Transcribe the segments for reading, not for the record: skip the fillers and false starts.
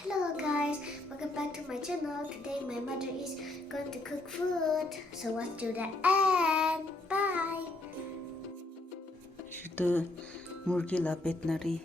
Hello guys, welcome back to my channel. Today my mother is going to cook food. So let's do that and bye. Itu murgi lapet nari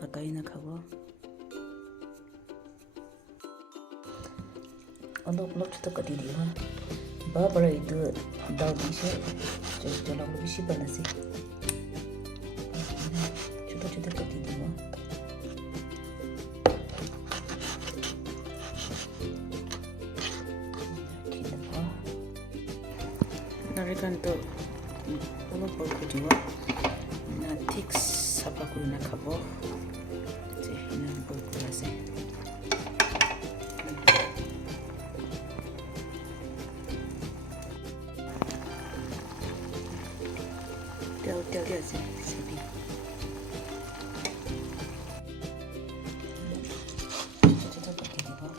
pakai na khabo. Alok kita kati dia. Babara itu daun bisa jalan bisa banasi. Kita kati dia. Nari kan tu alok berkujiwa. Na tiks apa kuna khabo. Je ina berkulase. Tel dia sih, sepi. Kita pakai di bawah.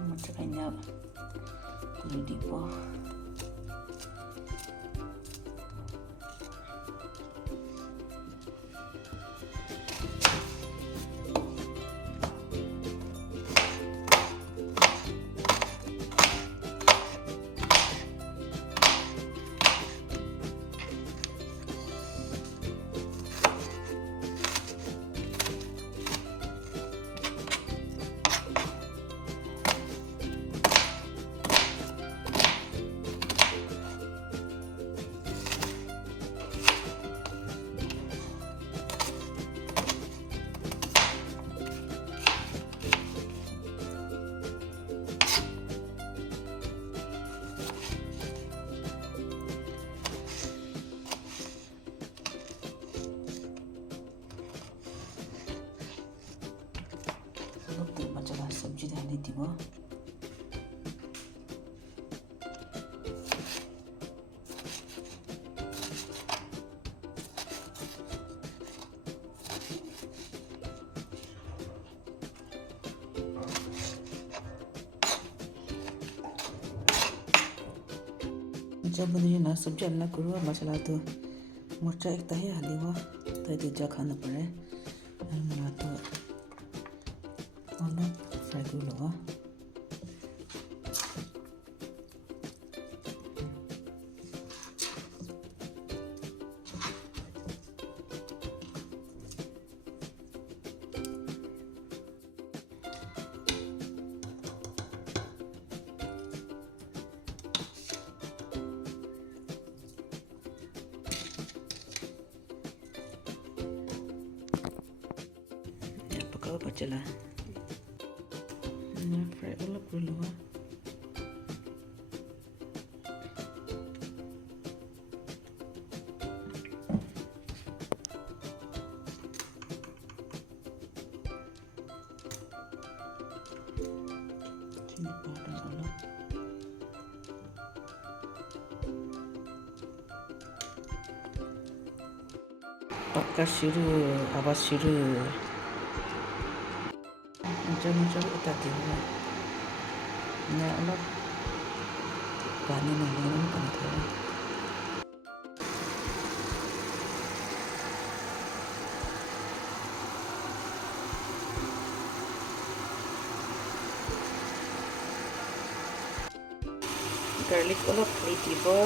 Macam ini, kulit di bawah. Macam sabji dah ni tiba. जब ये ना सब्जी अन्ना करो मसाला तो मिर्चा एक ताही हलीवा ताही जा खाना पड़े मना तो अलग फ्राई कर लो pakaw pa chala fry ulap dulu sini potong ulap pakai siru awas siru macam kita tiba ni alok panen yang kan tu garlic alok ni tiba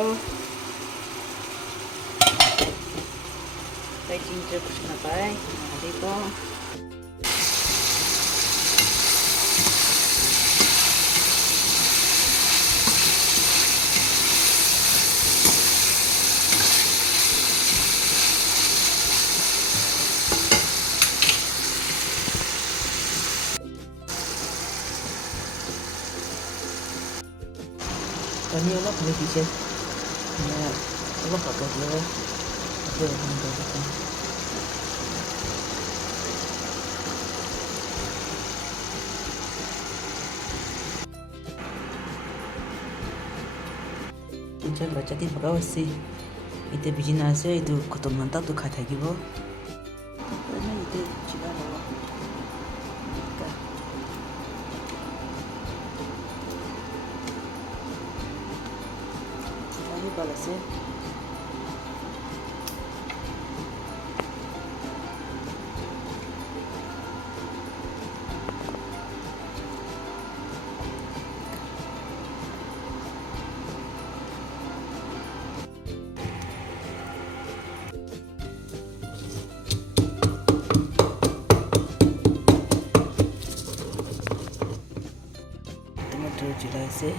kai ginger kusna pai ada tu Ini Allah boleh bisa, ya Allah pakai dia, apa yang kita lakukan. Jangan baca di bawah sih, itu bijin aja itu kotor mantap tuh kata gitu. 그러면 이제 지나가고 그러니까 많이 발랐어요. 토마토 지라세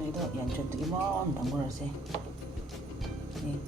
이거 양쪽들이 먼 담궈놨어요. 네.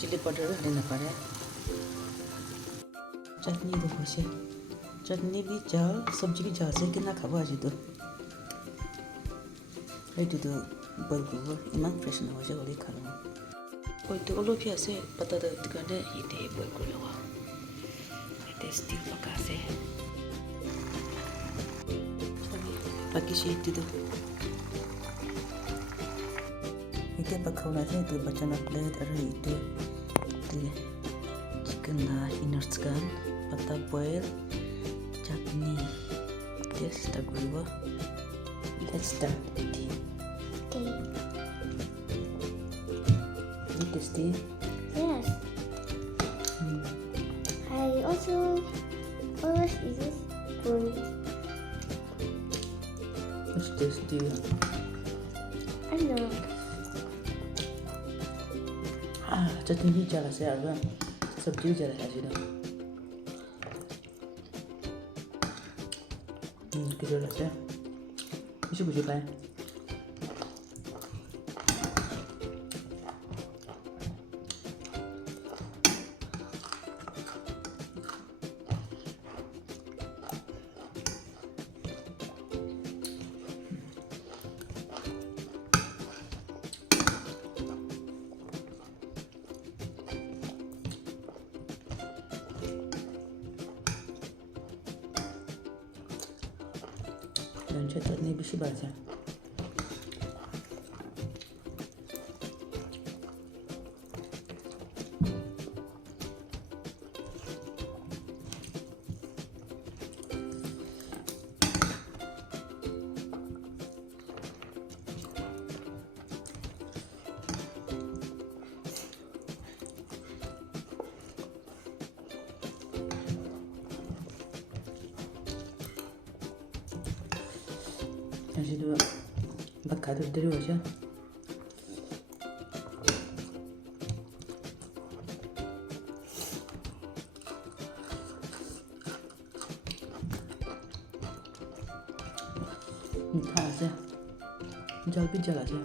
Chilli powder हाल्न पर्यो चटनी तो खुश चटनी भी चाल सब्जी भी चाल से कितना खाबो आज तो এইটো তো বইল করব ইমান ফ্রেশ না হয়ে ওলি খালো ওই তো ওলো কি আছে পাতা দা দোকানে ইতে বইল করে লওয়া এটা স্টিল পাকা আছে বাকি সেই তো itu pakaula saya itu baca plate ada itu chicken innards kan pata boil chutney let's start it Okay. Is it tasty? Yes. I also always eat this spoon. It's tasty. I know. चटनी भी ज़्यादा से आगा सब्जी भी ज़्यादा है जिधर किधर रहते हैं इसी कुछ पाए चटनी भी बात है Jadi bakal dari aja. aja, jauh pijal aja.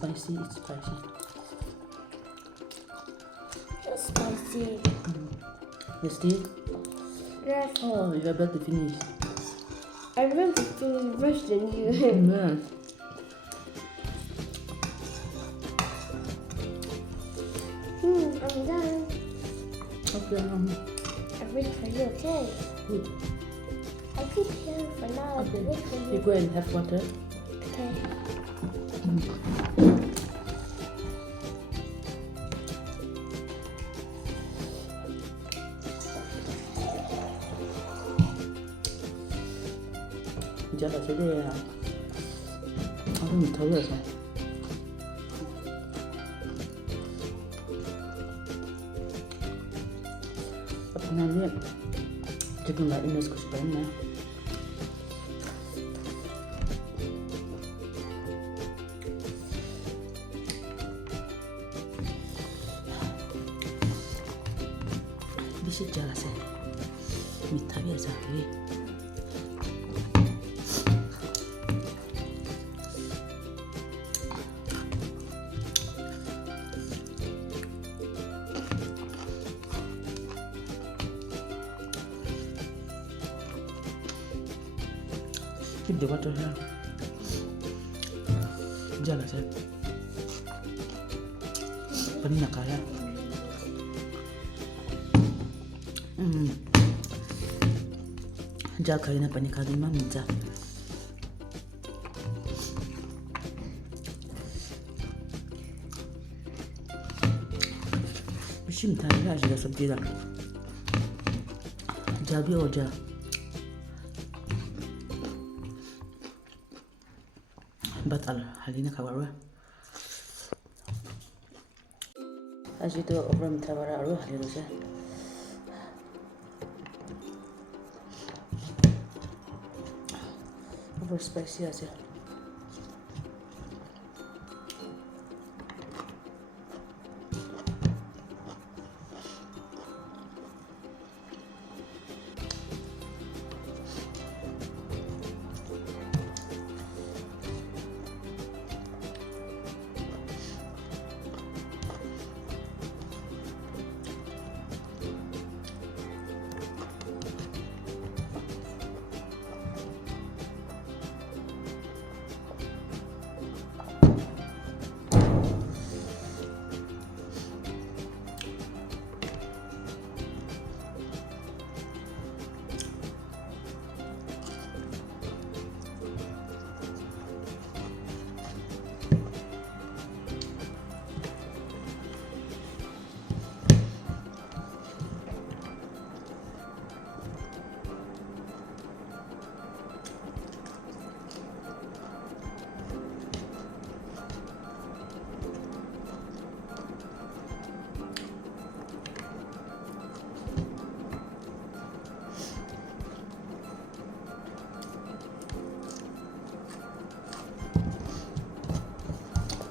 spicy. It's spicy. It's spicy. You still? Yes. Oh, you're about to finish. I want to finish first than you. Yeah. I'm done. Okay. I wait for you, okay? Good. I keep here for now. Okay. I wait for You you. go and have water. Okay. Chắc là sẽ để mình thấu rồi sao? Apa namanya? Juga nggak ini sebenarnya. Bisa jalan sih. Minta biasa, ya. Keep the water here. Jalan sih. Penuh kaya. Ja kaya na panikagin maminta. Bishim tani la ajiga sabji da. Jabi oja. Batal halina kabarwa. Ajido obram tabara aru halina se. Over spicy aja.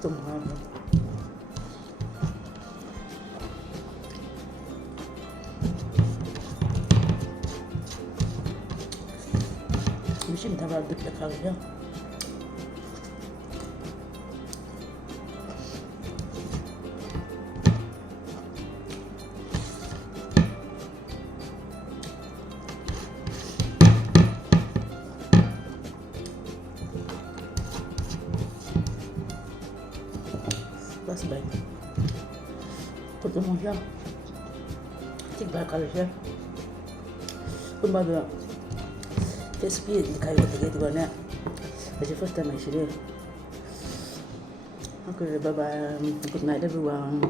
Tum haba. Bishim tabar dikkat kalacağım. That's baik. Pertemuan siya. Tigba kalacağım. Kumbaga tespih kayo tagay diba na. Kasi first time I share. Okay, bye bye. Good night everyone.